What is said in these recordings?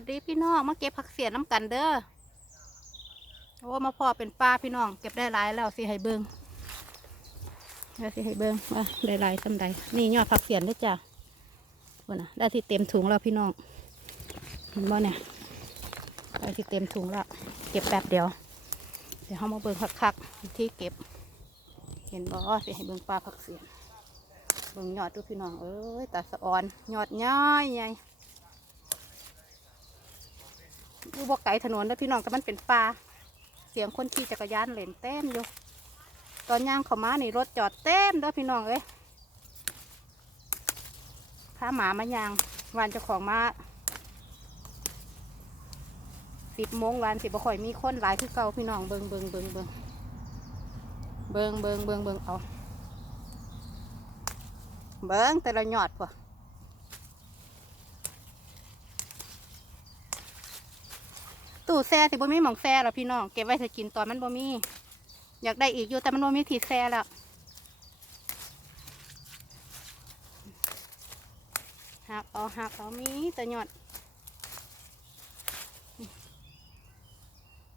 วัสดีพี่น้องมาเก็บผักเสียน้ำกันเด้อโอ้มาพ่อเป็นป้าพี่น้อง เก็บได้หลายแล้วสิให้เบิงแล้วสิให้เบิงว่าได้หลายสำใดนี่ยอดผักเสียนด้วยจ้ะว่านะได้ที่เต็มถุงแล้วพี่น้องเห็นบ่เนี่ยได้ที่เต็มถุงแล้วเก็บแป๊บเดียว เดี๋ยวเขามาเบิงคักๆที่เก็บ เห็นบ่สิให้เบิงปลาผักเสียนเบิงยอดดูพี่น้องเอ้ยตาสะออนยอดย้อยใหญ่ อยู่บ่ไกลถนนแล้วพี่น้องแต่มันเป็นป่าเสียงคนขี่จักรยานเล่นเต้มอยู่ ตอนย่างเข้ามานี่รถจอดเต็มเด้อพี่น้องเอ้ยพาหมามาย่างวานเจ้าของมาสิบโมงวานสิบ่ค่อยมีคนหลายคือเก่าพี่น้องเบิงเบิงเบิงเบิงเบิงเบิงเบิงเบิงเอาเบิงแต่ละยอดพว ตู้แซ่สิบ่มีหมองแซ่หรอพี่น้องเก็บไว้จะกินตอนมันบ่มี อยากได้อีกอยู่แต่มันบ่มีที่แซ่แล้วหักเอาหักเอามีแต่หยอด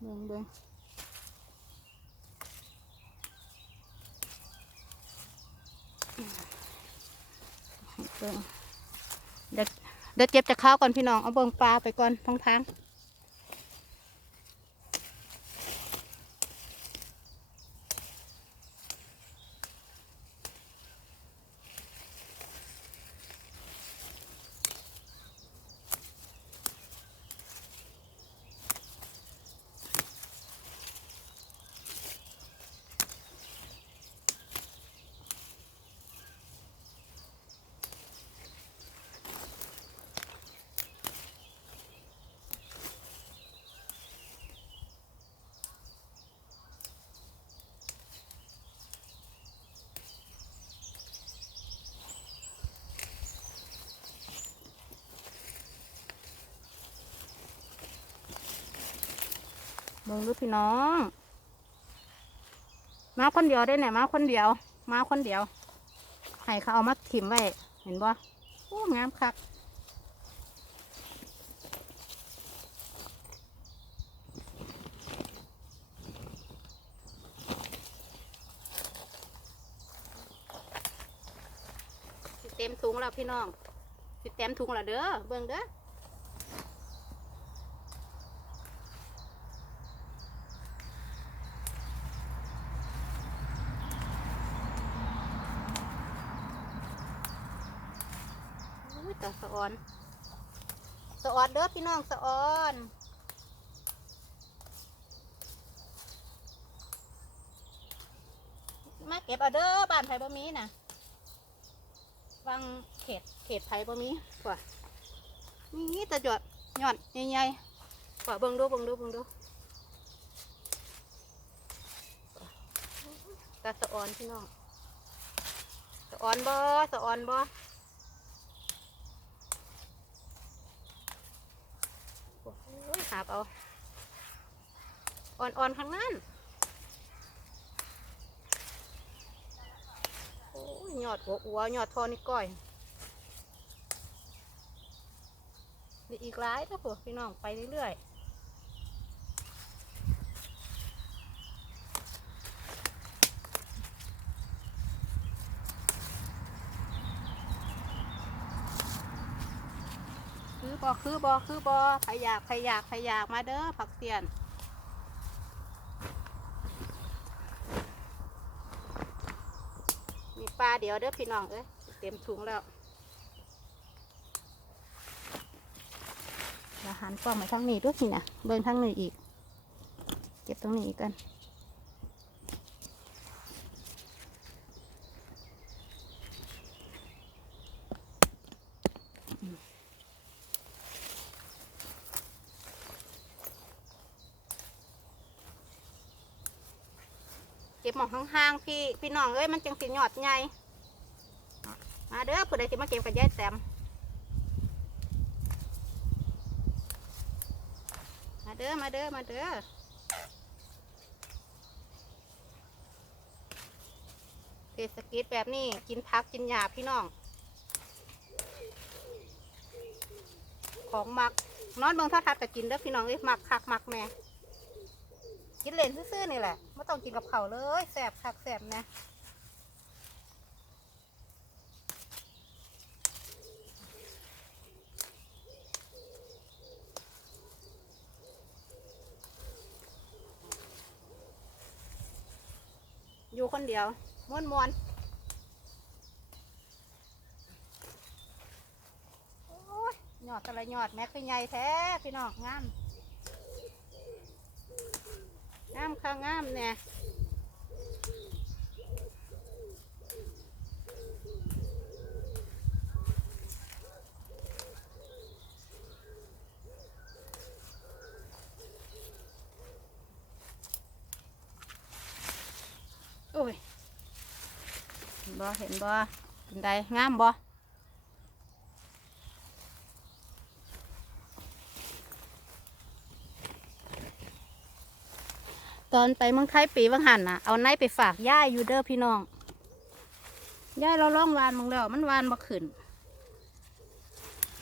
เบิ่งเบิ่งเบิ่งเดี๋ยวเดี๋ยวเก็บจะข้าวก่อนพี่น้องเอาเบิ่งปลาไปก่อนท้องทางเบิ่งดูพี่น้อง มาคนเดียวได้เนี่ยมาคนเดียว มาคนเดียวให้เขาเอามาถิ่มไว้ เห็นบ่โอ้งามคักเต็มถุงแล้วพี่น้องสิเต็มถุงแล้วเด้อเบิ่งเด้อ อุ้ยแต่สะออนสะออนเด้อพี่น้องสะออนมาเก็บเอาเด้อบ้านไผ่บ่มีน่ะวังเขตเขตไผ่บ่มีกว่านี่แต่หยอดหยอดใหญ่ๆกว่าเบิ่งดูเบิ่งดูเบิ่งดูตาสะออนพี่น้องสะออนบ่สะออนบ่ โอ้ยหาบเอา อ่อนๆข้างนั้นโอ้ยยอดหัวอัวยอดทอนี่ก้อยมีอีกหลายถ้าพวกพี่น้องไปเรื่อยๆคือบอคือบอคือบอใครอยากใครอยากใครอยากมาเด้อผักเสียน มีปลา เดี๋ยวเด้อพี่น้องเอ้ยเต็มถุงแล้วเราหันกล้องมาทางนี้ด้วยสินะเบิ่งทางนี้อีก เก็บตรงนี้อีกกันเก็บหมองห่างๆพี่พี่น้องเอ้ยมันจังสิหยอดใหญ่ มาเด้อผู้ใดสิมาเก็บกับยายแต้มมาเด้อมาเด้อมาเด้อเทศกิจแบบนี้กินพักกินหญ้าพี่น้อง ของมักนอนเบิ่งท่าทัดก็กินเด้อพี่น้องเอ้ยมักคักมักแม่กินเล่นซื่อๆนี่แหละไม่ต้องกินกับเขาเลยแสบคักแสบแน่ อยู่คนเดียวม้วนมวนๆโอ้ยอดแต่ละยอดแม่คือใหญ่แท้พี่น้องงามงามค่ะงามเนี่ยโอ้ยเห็น บ่เห็นบ่เป็นไดงามบ่ตอนไปเมืองไทยปีบางหันน่ะเอาไนไปฝากย่ายอยู่เด้อพี่น้องย่ายเราล่องวานมึงแล้วมันวานมาขึ้น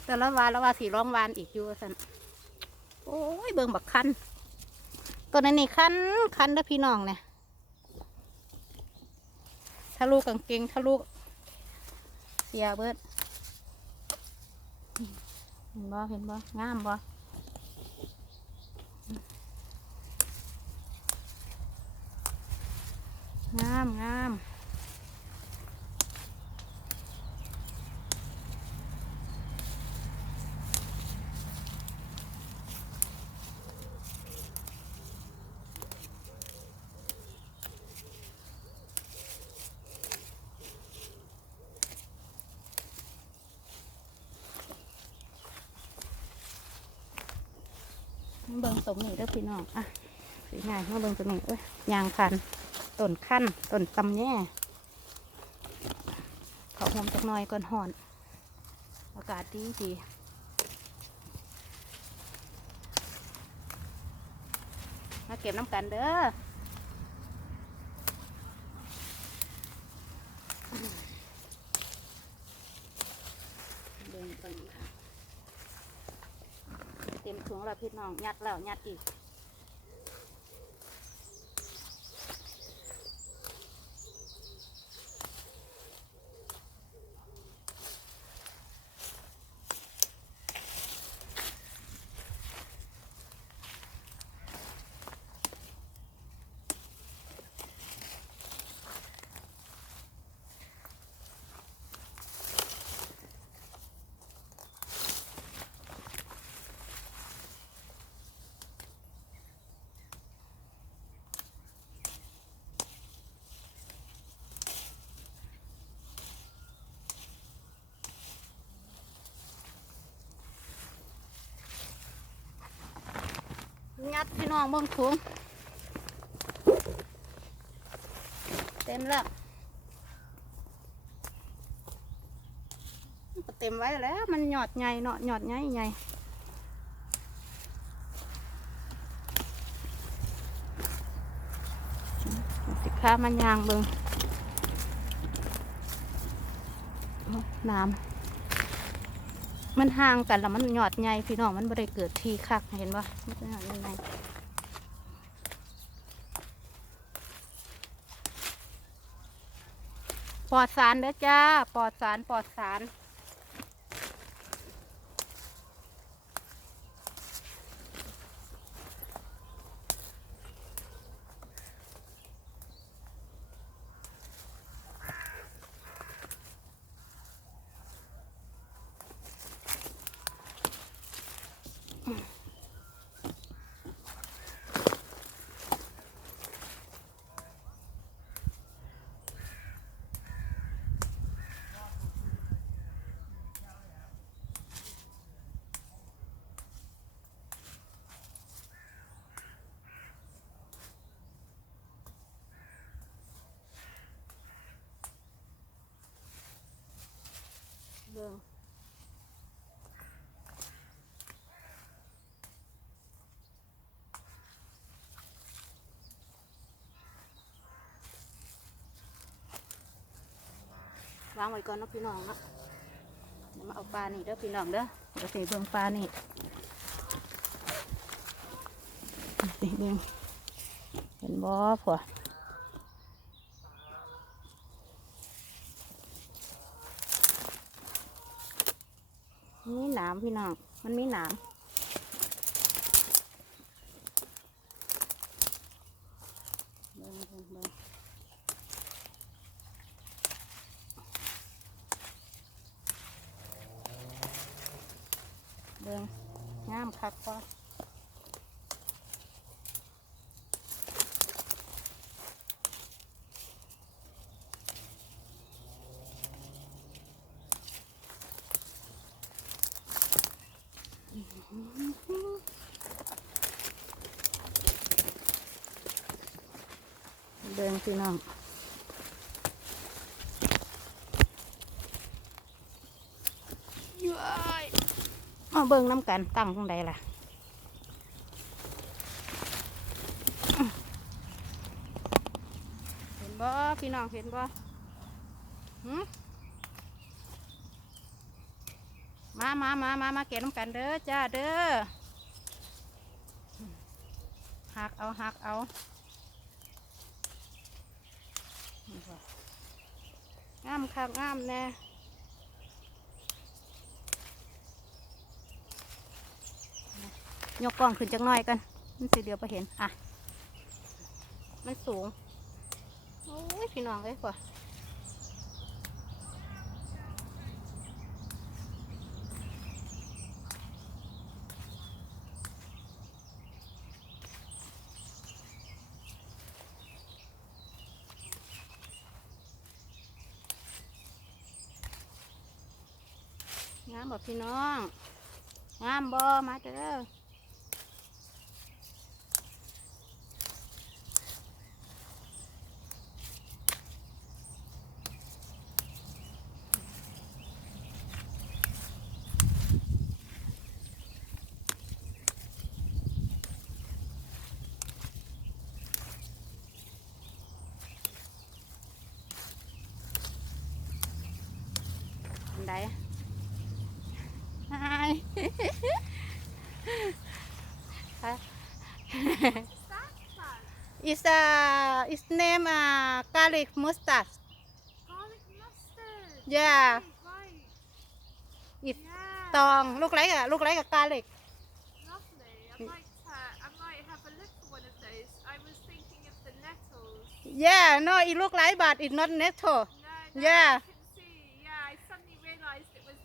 แต่ละวานแล้วว่าสีร้องวานอีกอยู่สันโอ้ยเบิ่งบักคันตัวนี้นี่คันคันเด้อพี่น้องเนี่ย ทะลุกางเกงทะลุเสียเบิดเห็นบ่เห็นบ่งามบ่งามงาม เบิ่งตรงนี้เด้อพี่น้องอะสีง่ายมาเบิ่งตรงนี้เอ้ยยางพันต้นขั้นต้นตำแย่เขาหอมจักหน่อยก่อนหอนอากาศดีดีมาเก็บน้ำกันเด้อเบิ่งกันค่ะ เต็มถุง แล้วพี่น้องยัดแล้วยัดอีก พี่น้องเบิ่งถุงเต็มแล้วเต็มไว้แล้ว มันหยอดใหญ่เนาะหยอดใหญ่ใหญ่สิค้ามันยางเบิ่งน้ำ มันห่างกันแล้วมันหยอดใหญ่พี่น้องมันบ่ได้เกิดทีคักเห็นปะมันหยอดยังไงปลอดสารนะจ้า ปลอดสาร ปลอดสาร้างไว้ก่อนนะพี่น้องเนาะมาเอาปลานี่เด้อพี่น้องเด้อเดี๋ยวสีเบิ่งปลานี่สิเบิ่งเห็นบ่ผัวนี่หนามพี่น้อง มันมีหนาม บิ่งงามคักพอเดินพี่น้องย้อย มาเบิ่งน้ำกันตั้งตรงใดล่ะเห็นบ่พี่น้องเห็นบ่หืมมามามามามาเก็บน้ำกันเด้อจ้าเด้อหักเอาหักเอางามคักงามแน่ ยกกล้องขึ้นจักหน่อยกันมันสิเดียวไปเห็น อะ มันสูง โอ้ย พี่น้องเอ้ยกว่างามบ่พี่น้อง งามบ่มาเจอ ด้ออันใด Hi. it's uh it's name uh garlic mustard. Garlic mustard. Yeah. Right, right. It's Yeah. tong look like a look like a garlic. Lovely. I might, uh, I might have a look for one of those. I was thinking of the nettles. Yeah, no, it look like but it's not nettle. No, no, Yeah. I can see. Yeah, I suddenly realised it was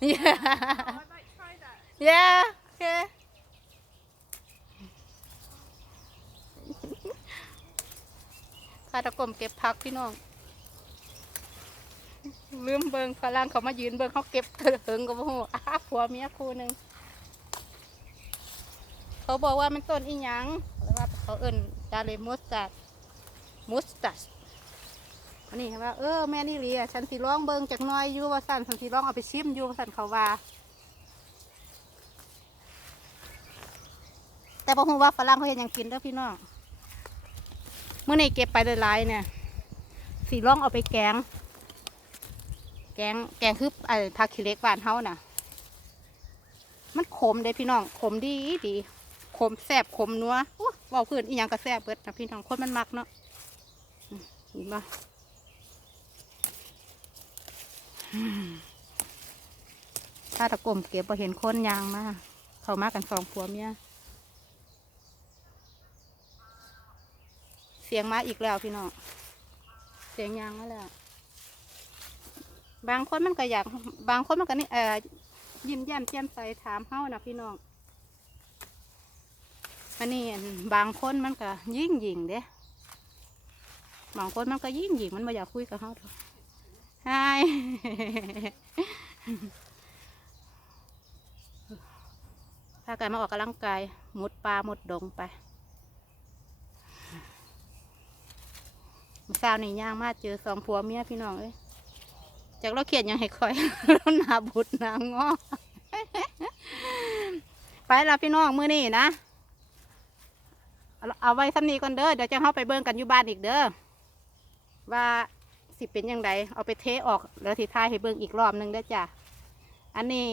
Yeah. Yeah. Oh, I might try that. yeah. Okay. ข้าตะกลมเก็บผักพี่น้องลืมเบิงฝรั่งเขามายืนเบิงเขาเก็บเถิงกับโอ้โหอ้าผัวเมียคู่หนึ่งเขาบอกว่ามันต้นอีหยังแล้วว่าเขาเอิ้นดาเลมุสตัดมุสตัด อันนี้ว่าเออแม่นี่เลียฉันสิร้องเบิงจากน้อยอยู่ว่าสั่นฉันสิร้องเอาไปชิมอยู่ว่าสั่นเขาว่า แต่บอกว่าฝรั่งเขาเห็นยังกินเด้อพี่น้องเมื่อนี้เก็บไปหลายๆเนี่ยสีร่องเอาไปแกง แกงแกงคือไอ้ผักขี้เล็กบ้านเฮาน่ะ มันขมเด้พี่น้องขมดีดีขมแซบขมนัวอู้เว่าพื้นอีหยังก็แซบเบิดนะพี่น้องคนมันมักเนาะอืมเห็นปะ ถ้าตะกลมเก็บพอเห็นคนยางมาเขามากันสองผัวเมียเสียงมาอีกแล้วพี่น้องเสียงยางมาแล้วบางคนมันก็อยาก บางคนมันก็นี่เอ่อยิ้มแย้มแจ่มใสถามเฮานะพี่น้องอันนี้บางคนมันก็ยิ่งยิงเด้บางคนมันก็ยิ่งยิงมันไม่อยากคุยกับเฮา หรอกไฮถ้ากันมาออกกำลังกายมุดป่ามุดดงไปมื่อเช้านี่ย่างมาเจอสองผัวเมียพี่น้องเอ้ยจากเราเขียนยังให้คอยแล้วนาบุดหนางอไปละพี่น้องมือนี่นะเอาเอาไว้ซ้ำนี้ก่อนเด้อเดี๋ยวจะเข้าไปเบิ่งกันอยู่บ้านอีกเด้อว่า สิเป็นยังไงเอาไปเทออกแล้วทีท้ายให้เบิ่งอีกรอบหนึงได้จ้ะ อันนี้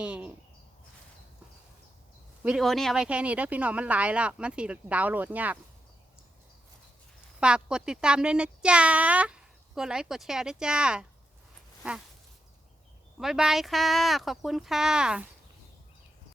วิดีโอนี้เอาไว้แค่นี้เด้อพี่น้องมันหลายแล้ว มันสีดาวน์โหลดยาก ฝากกดติดตามด้วยนะจ๊ะ กดไลค์กดแชร์ด้วยจ้าอะบายบายค่ะ ขอบคุณค่ะ